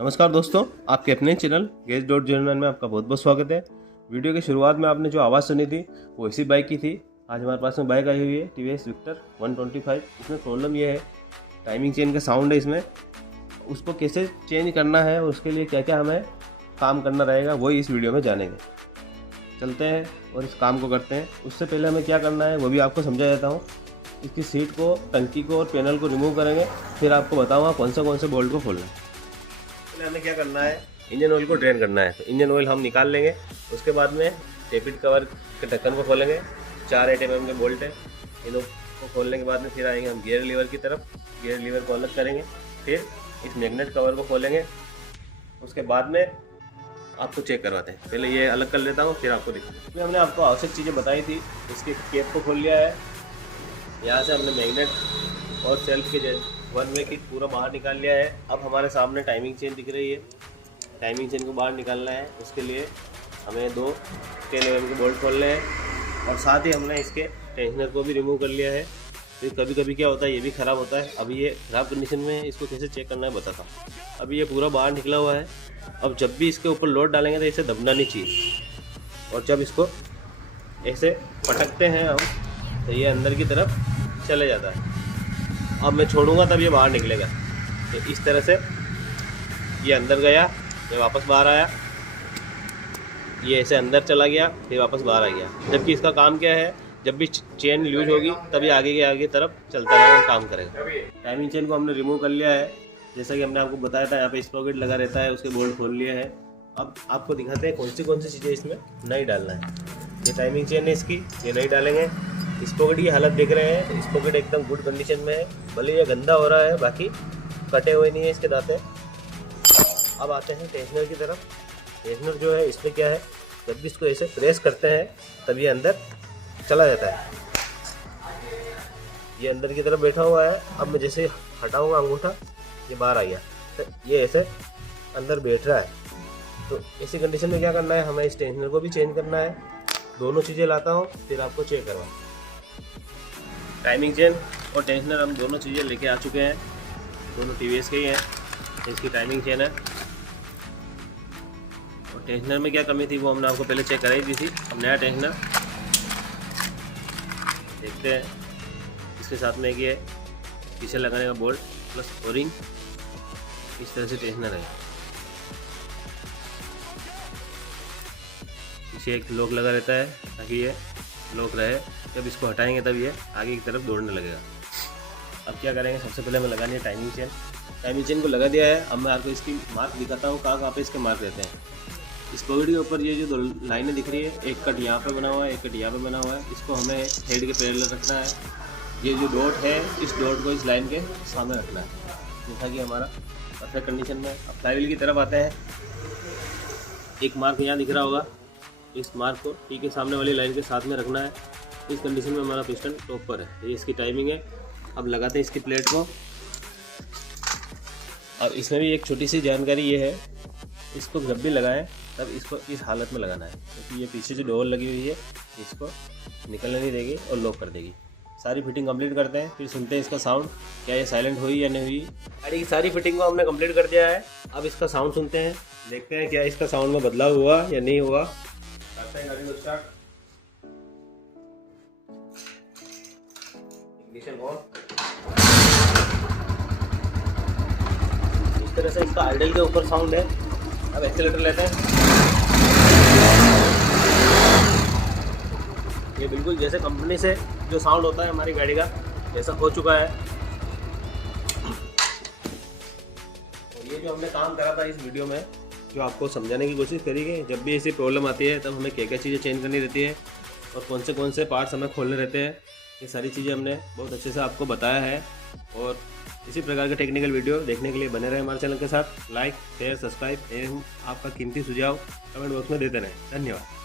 नमस्कार दोस्तों, आपके अपने चैनल गेज डॉट जर्नल में आपका बहुत बहुत स्वागत है। वीडियो की शुरुआत में आपने जो आवाज़ सुनी थी वो इसी बाइक की थी। आज हमारे पास में बाइक आई हुई है TVS विक्टर 125। इसमें प्रॉब्लम ये है, टाइमिंग चेन का साउंड है इसमें। उसको कैसे चेंज करना है और उसके लिए क्या क्या हमें काम करना रहेगा वही इस वीडियो में जानेंगे। चलते हैं और इस काम को करते हैं। उससे पहले हमें क्या करना है वो भी आपको समझा देता हूँ। इसकी सीट को, टंकी को और पैनल को रिमूव करेंगे, फिर आपको बताऊँगा कौन से बोल्ट को खोलना है। पहले हमें क्या करना है, इंजन ऑयल को ड्रेन करना है। तो इंजन ऑयल हम निकाल लेंगे। उसके बाद में टेपिड कवर के ढक्कन को खोलेंगे। 4 8 mm के बोल्ट है, इनको खोलने के बाद में फिर आएंगे हम गियर लीवर की तरफ। गियर लीवर को अलग करेंगे, फिर इस मैग्नेट कवर को खोलेंगे। उसके बाद में आपको चेक करवाते हैं। पहले ये अलग कर लेता हूँ, फिर आपको दिखाते हैं। हमने आपको आवश्यक चीज़ें बताई थी। इसके कैप को खोल लिया है, यहाँ से हमने मैग्नेट और सेल्फ के वन वे की पूरा बाहर निकाल लिया है। अब हमारे सामने टाइमिंग चेन दिख रही है। टाइमिंग चेन को बाहर निकालना है। उसके लिए हमें 2 10 mm के बोल्ट खोलने हैं और साथ ही हमने इसके टेंशनर को भी रिमूव कर लिया है। फिर कभी कभी क्या होता है, ये भी ख़राब होता है। अभी ये ख़राब कंडीशन में है, इसको कैसे चेक करना है बताता हूँ। अभी ये पूरा बाहर निकला हुआ है। अब जब भी इसके ऊपर लोड डालेंगे तो इसे दबना नहीं चाहिए, और जब इसको ऐसे पटकते हैं हम तो ये अंदर की तरफ चले जाता है। अब मैं छोड़ूंगा तब ये बाहर निकलेगा। तो इस तरह से ये अंदर गया, मैं वापस बाहर आया, ये ऐसे अंदर चला गया, फिर वापस बाहर आ गया। जबकि इसका काम क्या है, जब भी चेन लूज होगी तभी आगे के आगे तरफ चलता रहेगा, काम करेगा। टाइमिंग चेन को हमने रिमूव कर लिया है, जैसा कि हमने आपको बताया था। यहाँ पे स्पॉकेट लगा रहता है, उसके बोल्ट खोल लिए हैं। अब आपको दिखाते हैं कौन सी चीज़ें इसमें नहीं डालना है। ये टाइमिंग चेन है इसकी, ये नहीं डालेंगे। स्पॉकेट की हालत देख रहे हैं, स्पॉकेट एकदम गुड कंडीशन में है। भले ये गंदा हो रहा है, बाकी कटे हुए नहीं है इसके दांते। अब आते हैं टेंशनर की तरफ। टेंशनर जो है, इसमें क्या है, जब भी इसको ऐसे प्रेस करते हैं तब ये अंदर चला जाता है। ये अंदर की तरफ बैठा हुआ है। अब मैं जैसे हटाऊंगा अंगूठा, ये बाहर आ गया, तो ये ऐसे अंदर बैठ रहा है। तो ऐसी कंडीशन में क्या करना है, हमें इस टेंशनर को भी चेंज करना है। दोनों चीज़ें लाता हूँ, फिर आपको चेक करवा। टाइमिंग चेन और टेंशनर हम दोनों चीज़ें लेके आ चुके हैं। दोनों TVS के ही हैं। इसकी टाइमिंग चेन है, और टेंशनर में क्या कमी थी वो हमने आपको पहले चेक कराई दी थी। अब नया टेंशनर देखते हैं। इसके साथ में एक ये पीछे लगाने का बोल्ट प्लस ओरिंग, इस तरह से टेंशनर है। पीछे एक लॉक लगा रहता है ताकि ये लॉक रहे। जब इसको हटाएंगे तब ये आगे की तरफ दौड़ने लगेगा। अब क्या करेंगे, सबसे पहले हमें लगानी है टाइमिंग चेन। टाइमिंग चेन को लगा दिया है। अब मैं आपको इसकी मार्क दिखाता हूँ, कहाँ पे इसके मार्क रहते हैं। इस पगड़ी के ऊपर ये जो 2 लाइनें दिख रही है, एक कट यहाँ पे बना हुआ है, एक कट यहाँ पे बना हुआ है। इसको हमें हेड के पैरेलल रखना है। ये जो डॉट है, इस डॉट को इस लाइन के सामने रखना है, जैसा कि हमारा परफेक्ट कंडीशन में। अब फ्लाईव्हील की तरफ आते हैं। एक मार्क यहाँ दिख रहा होगा, इस मार्क को टी के सामने वाली लाइन के साथ में रखना है। इस कंडीशन में हमारा पिस्टन टॉप पर है। ये इसकी टाइमिंग है। अब लगाते हैं इसकी प्लेट को। और इसमें भी एक छोटी सी जानकारी ये है, इसको जब भी लगाएं तब इसको इस हालत में लगाना है, क्योंकि ये पीछे जो डोर लगी हुई है इसको निकलने नहीं देगी और लॉक कर देगी। सारी फिटिंग कंप्लीट करते हैं, फिर सुनते हैं इसका साउंड, क्या ये साइलेंट हुई या नहीं हुई। गाड़ी की सारी फिटिंग को हमने कंप्लीट कर दिया है। अब इसका साउंड सुनते हैं, देखते हैं क्या इसका साउंड में बदलाव हुआ या नहीं हुआ। करते हैं गाड़ी को स्टार्ट। Ignition on. इस तरह से इसका आइडल के ऊपर साउंड है। अब एक्सीलेटर लेते हैं। ये बिल्कुल जैसे कंपनी से जो साउंड होता है हमारी गाड़ी का, जैसा हो चुका है। और ये जो हमने काम करा था इस वीडियो में, जो आपको समझाने की कोशिश करी गई, जब भी ऐसी प्रॉब्लम आती है तब हमें क्या क्या चीज़ें चेंज करनी रहती है और कौन से पार्ट्स हमें खोलने रहते हैं, ये सारी चीज़ें हमने बहुत अच्छे से आपको बताया है। और इसी प्रकार के टेक्निकल वीडियो देखने के लिए बने रहे हमारे चैनल के साथ। लाइक, शेयर, सब्सक्राइब एवं आपका कीमती सुझाव कमेंट बॉक्स में देते रहें। धन्यवाद।